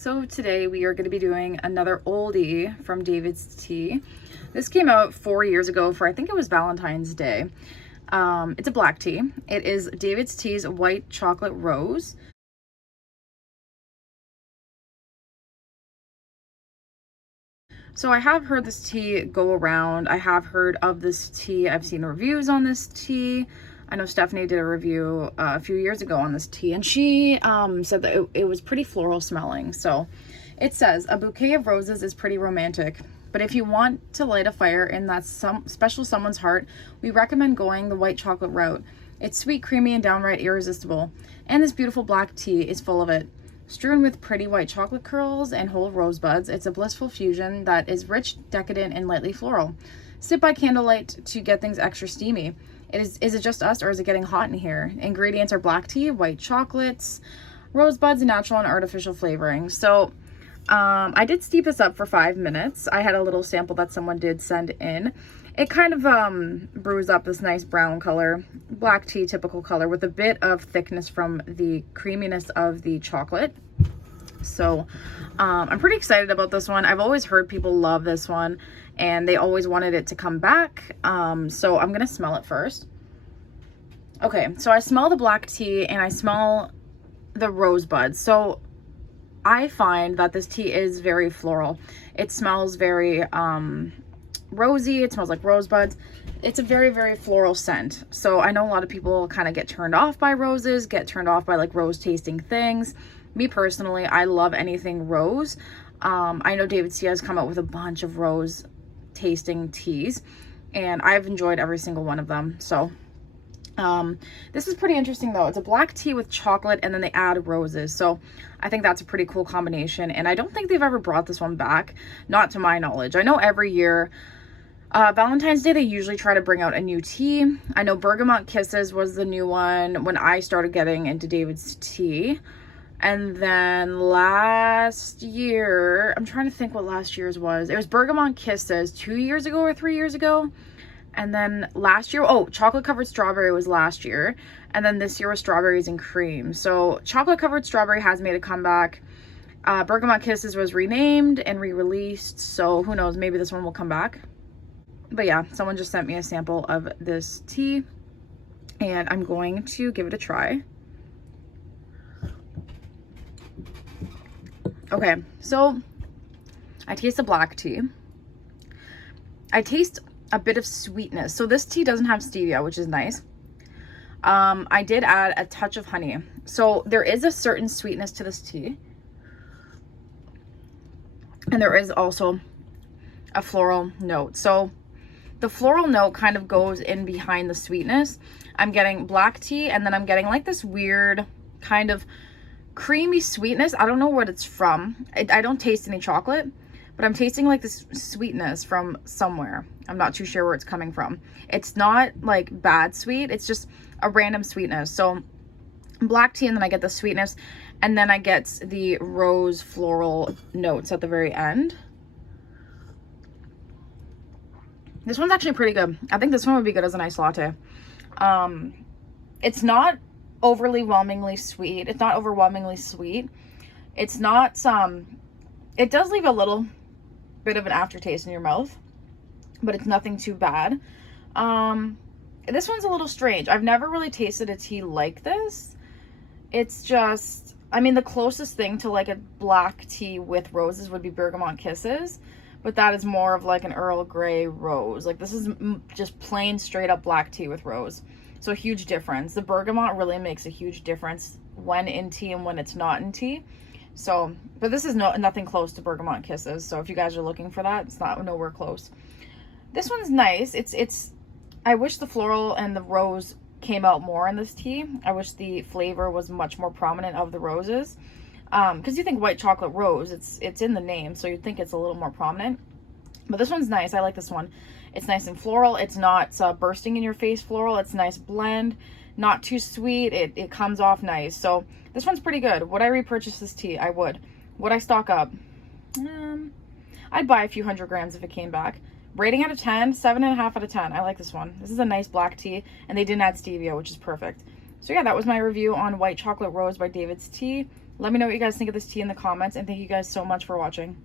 So today we are going to be doing another oldie from David's Tea. This came out 4 years ago for, I think it was Valentine's Day. It's a black tea. It is David's Tea's White Chocolate Rose. So I have heard this tea go around. I have heard of this tea. I've seen reviews on this tea. I know Stephanie did a review a few years ago on this tea, and she said that it was pretty floral smelling. So it says, a bouquet of roses is pretty romantic, but if you want to light a fire in that special someone's heart, we recommend going the white chocolate route. It's sweet, creamy, and downright irresistible. And this beautiful black tea is full of it. Strewn with pretty white chocolate curls and whole rosebuds, it's a blissful fusion that is rich, decadent, and lightly floral. Sip by candlelight to get things extra steamy. Is it just us, or is it getting hot in here? Ingredients are black tea, white chocolates, rosebuds, and natural and artificial flavoring. So I did steep this up for 5 minutes. I had a little sample that someone did send in. It kind of brews up this nice brown color, black tea typical color, with a bit of thickness from the creaminess of the chocolate. So I'm pretty excited about this one. I've always heard people love this one, and they always wanted it to come back. So I'm gonna smell it first. Okay, so I smell the black tea and I smell the rosebuds. So I find that this tea is very floral. It smells very rosy. It smells like rosebuds. It's a very, very floral scent. So I know a lot of people kind of get turned off by roses, get turned off by like rose tasting things. Me personally, I love anything rose. I know David's Tea has come out with a bunch of rose tasting teas, and I've enjoyed every single one of them. So this is pretty interesting though. It's a black tea with chocolate, and then they add roses. So I think that's a pretty cool combination, and I don't think they've ever brought this one back, not to my knowledge. I know every year Valentine's Day, they usually try to bring out a new tea. I know Bergamot Kisses was the new one when I started getting into David's Tea. And then last year, I'm trying to think what last year's was. It was Bergamot Kisses 2 years ago or 3 years ago. And then last year, oh, Chocolate Covered Strawberry was last year. And then this year was Strawberries and Cream. So Chocolate Covered Strawberry has made a comeback. Bergamot Kisses was renamed and re-released. So who knows, maybe this one will come back. But yeah, someone just sent me a sample of this tea, and I'm going to give it a try. Okay, so I taste the black tea. I taste a bit of sweetness. So this tea doesn't have stevia, which is nice. I did add a touch of honey. So there is a certain sweetness to this tea. And there is also a floral note. So the floral note kind of goes in behind the sweetness. I'm getting black tea, and then I'm getting like this weird kind of creamy sweetness. I don't know what it's from. I don't taste any chocolate, but I'm tasting like this sweetness from somewhere. I'm not too sure where it's coming from. It's not like bad sweet. It's just a random sweetness. So black tea, and then I get the sweetness, and then I get the rose floral notes at the very end. This one's actually pretty good. I think this one would be good as an iced latte. It's not overwhelmingly sweet. It's not overwhelmingly sweet. It's not it does leave a little bit of an aftertaste in your mouth, but it's nothing too bad. This one's a little strange. I've never really tasted a tea like this. It's just, I mean, the closest thing to like a black tea with roses would be Bergamot Kisses, but that is more of like an Earl Grey rose. Like this is just plain straight up black tea with rose. So a huge difference. The bergamot really makes a huge difference when in tea and when it's not in tea. So, but this is nothing close to Bergamot Kisses. So if you guys are looking for that, it's not nowhere close. This one's nice. It's I wish the floral and the rose came out more in this tea. I wish the flavor was much more prominent of the roses. Because you think white chocolate rose, it's in the name, so you'd think it's a little more prominent. But this one's nice. I like this one. It's nice and floral. It's not bursting in your face floral. It's a nice blend, not too sweet. It comes off nice. So this one's pretty good. Would I repurchase this tea? I would. Would I stock up? I'd buy a few 100 grams if it came back. Rating out of 10, 7.5 out of 10. I like this one. This is a nice black tea, and they didn't add stevia, which is perfect. So yeah, that was my review on White Chocolate Rose by David's Tea. Let me know what you guys think of this tea in the comments, and thank you guys so much for watching.